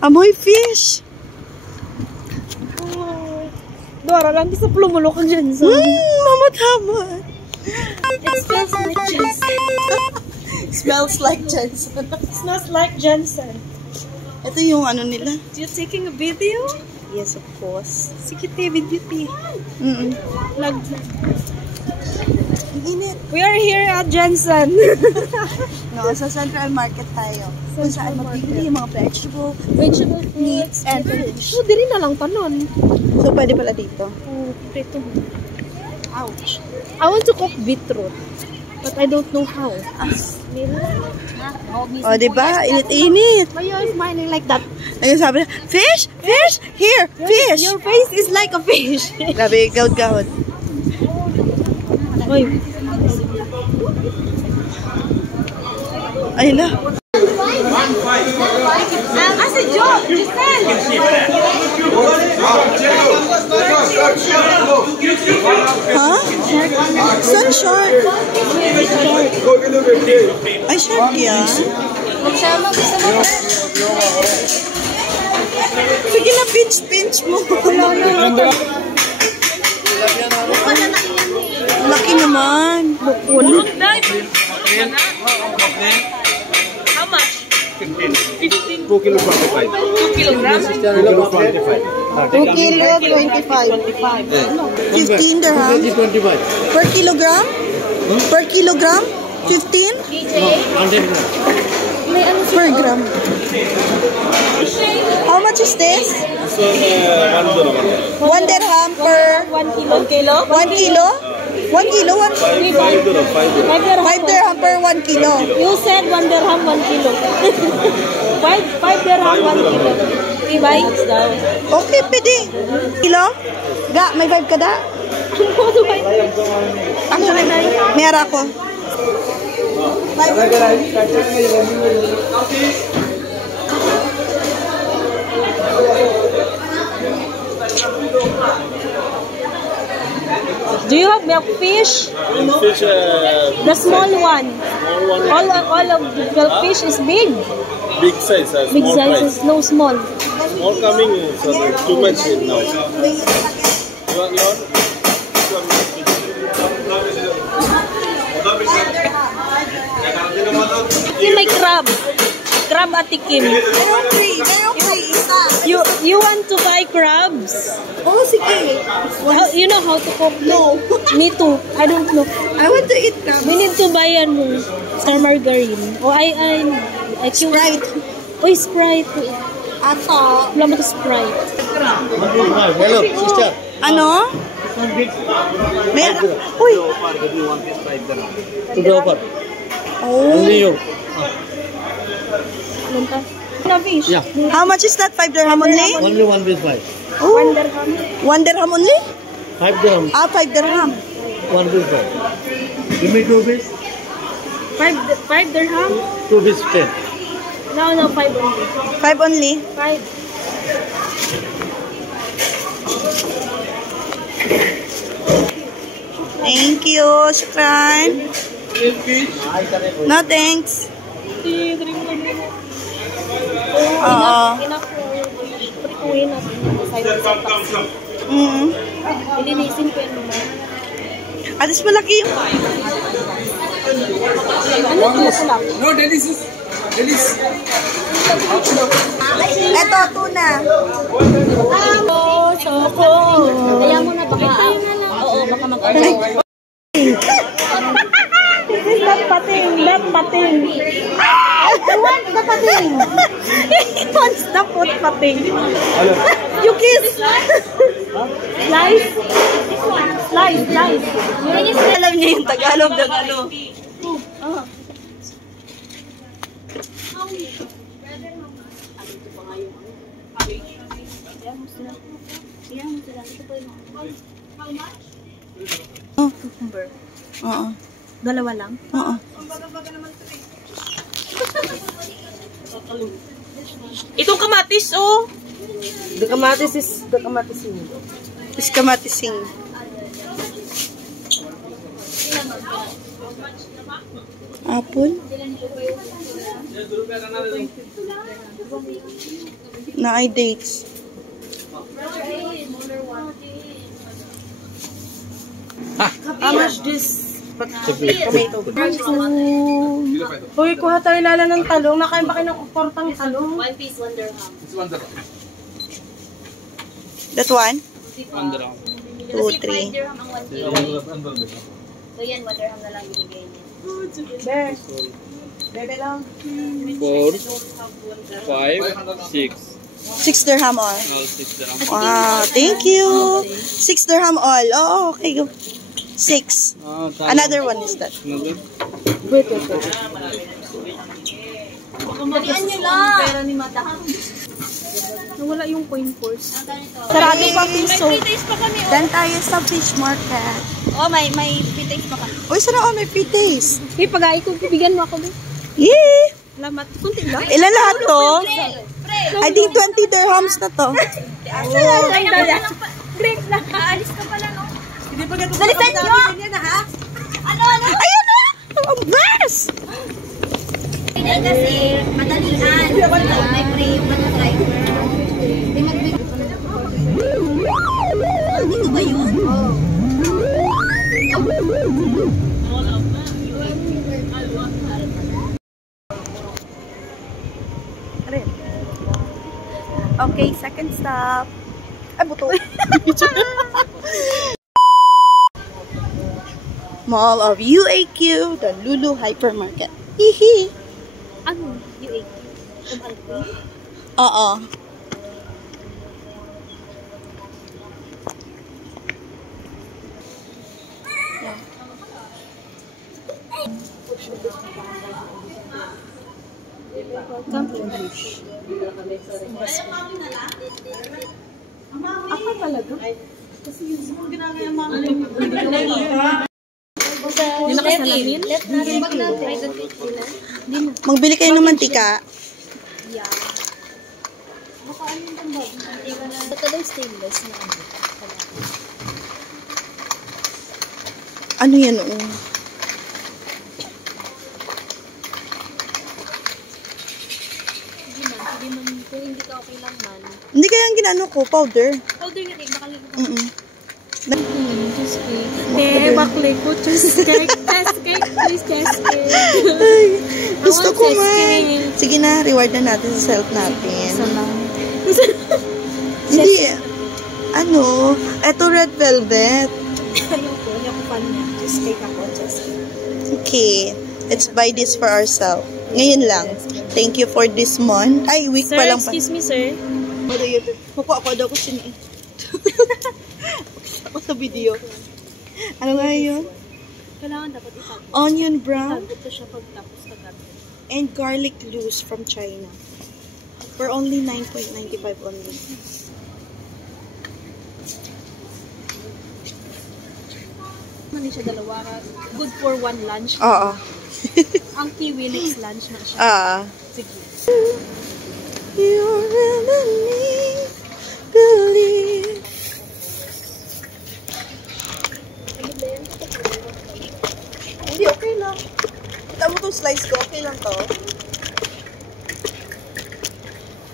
Amoy fish. Dora lang sa plumulok ang Jensen. Mamot-hamot. It smells like Jensen. Smells like Jensen. It smells like Jensen. Ito yung ano nila. You taking a video? Yes, of course. Sige, video. Vlog. Init. We are here at Jensen. No, sa Central Market tayo. Kung saan mabibili yung mga vegetable, meats, and fish. Oh, diri na lang tanon. So, pwede pala dito. Oh, dito. Ouch. I want to cook beetroot, but I don't know how. O, diba? Init-init. Why are you smiling like that? Ayun sabi na, fish! Fish! Here! Fish! Your face is like a fish. Grabe, gawad-gawad. Oy. Ayun na. Asa Joe? Giselle! Ha? Sun shark. Ay, shark yan. Sige na, pinch mo. Laki naman. Bukun. How much? 15. 2 kilo 25. 2 kilograms? 2 kilo 25. 2 kilo, 25. 15 dirham. 25. Per kilogram? Per kilogram? 15? Per gram. How much is this? So, 1 dirham. 1 dirham per 1 kilo? 1 kilo? 1 kilo? 5 dirham. 5 dirham per 1 kilo. You said 1 dirham 1 kilo. 5 dirham 1 kilo. Ibay? Okay, pwede. Kilo? Ga, may 5 ka da? Ang mayara ko. Do you have milk fish? Fish, The small one. All of the milk fish is big. big size, Big small sizes, price. no small. Small coming, so too much now. You want? Ini may crab. Crab atikim. Meron free. Isa. You want to buy crabs? Oh, sige. You know how to cook? No. Me too. I don't know. I want to eat crabs. We need to buy star margarine. Oh, I Sprite. Oh, Sprite. Ato. Wala mo to Sprite. Hello, sister. Ano? May uy. To the offer. Oh. Only you. Lunta. Na fish. Yeah. How much is that? 5 dirham only? Only 1 piece 5. Oh. 1 dirham. 1 dirham only? 5 dirham. 5 dirham. 1 piece 5. Give me 2 piece. 5 dirham? 2 piece 10. No, 5 only. 5 only? 5. Thank you, Shukran. No, thanks. Oo. Enough for prituhin natin. Ilinisin ko yan naman. At least malaki yung... Ano pula-pula? No, delicious. Delicious. Eto, tuna. Soko. Kaya mo na baka. Oo, baka mag-order. This is not pating. Not pating. I want the pating. He wants the food pating. You kiss. Slice. Slice. Alam niya yung Tagalog ng ano. Oh, cucumber. Oo. Dalawa lang? Oo. Itong kamatis, oh. The kamatis is the kamatising. Is kamatising. Apple. Na ay dates. How much this? Tomato. Uy, kuha tayo lala ng talong. Nakain ba kayo ng portang talong? 1 piece, 1 dirham. It's $1. That one? 1 dirham. 2, 3. 5 dirham ang 1 kilo. So yan, 1 dirham na lang binigay niya. Bebe. Bebe lang. 4, 5, 6. 6 dirham all. 6 dirham. Wow, thank you. 6 dirham all. Oh, okay, go. 6. Another one is that. Another? Wait. Dalian niyo lang. Pera ni Madam. Nawala yung coin purse. Sarado pa piso. May pre-taste pa kami. Dan tayo sa fish market. Oh, may pre-taste pa kami. Uy, sana all may pre-taste. Hey, pag-aay ko, bibigyan mo ako doon. Yee! Salamat. Kunti lang. Ilan lahat to? I think 20 dirhams na to. Ay, break lang. Aalis ka pala, no? Dalisan nyo! Ano? Ayan na! Ang best! Hindi kasi, madalian. May pray yung mga driver. Dito ba yun? Oo. Okay, second stop. Ay, buto. Mall of UAQ, the Lulu Hypermarket. Hihi. Ano? UAQ? Oo. Ako talaga? Kasi yung ginagaya mga Yung nakasalamin? magbili kayo ng mantika. Ito daw stainless na ano. Ano yan o? Hindi man, kung hindi ka okay lang man. Hindi kaya ang ginano ko, powder. Powder yun eh, baka ligo ka. Bakli ko, Cheesecake, please, cheesecake. gusto ko man. Sige na, reward na natin sa self natin. Hindi, ano, eto red velvet. Ayoko pa niya. Cheesecake ako, cheesecake. Okay, let's buy this for ourselves. Ngayon lang. Thank you for this month. Ay, week Sir, pa lang pa. excuse me, sir. Kuko ako daw ko sini. Ako sa video. Ano nga yun? Kailangan dapat itago. Onion brown Itago to siya pagtapos kagabi. and garlic loose from China. For only 9.95 only. Mali siya dalawa. Good for one lunch. Oo. Ang kiwi next lunch na siya. Sige. You really need believe. Hindi, okay lang. Kita mo itong slice ko, okay lang to.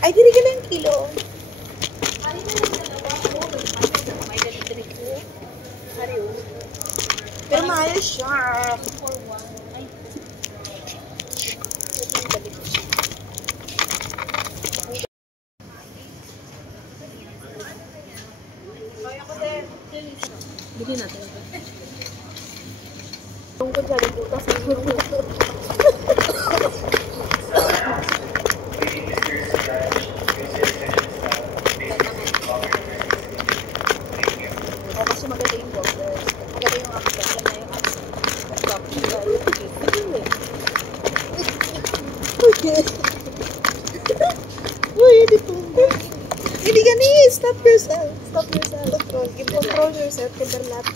Ay, diri ka lang kilo. Pero maayos siya. Bili natin ito. Tungkol sa liputas sa guru. Kasi maganda yung borders. Maganda yung accent. Maganda yung accent. Uy, dito. Hindi ka ni. Stop yourself. Stop yourself. Control yourself. Kinderlat.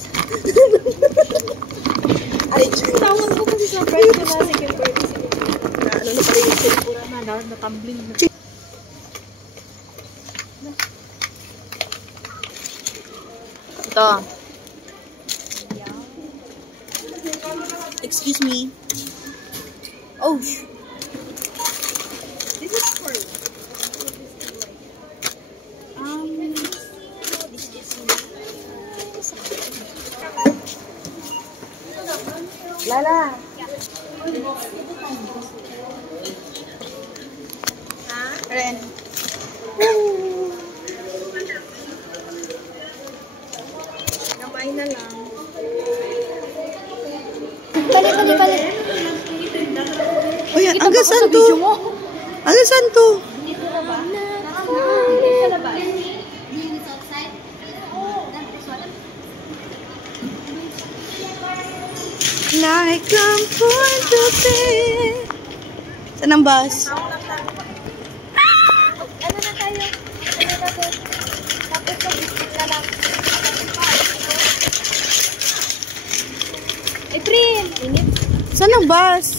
Ay, Tawag ko kasi sa friend ko na second birthday. ano na pala yung cellphone. Natumbling na. Ito. Excuse me. Oh, Lala. Ren. Kamay na lang. Balik. Uy, hanggang saan to? Hanggang saan to? Dito na ba? Like I'm born to be. Saan ang bus? Ano na tayo? Tapos mag-biscuit na lang. April! Init. Saan ang bus?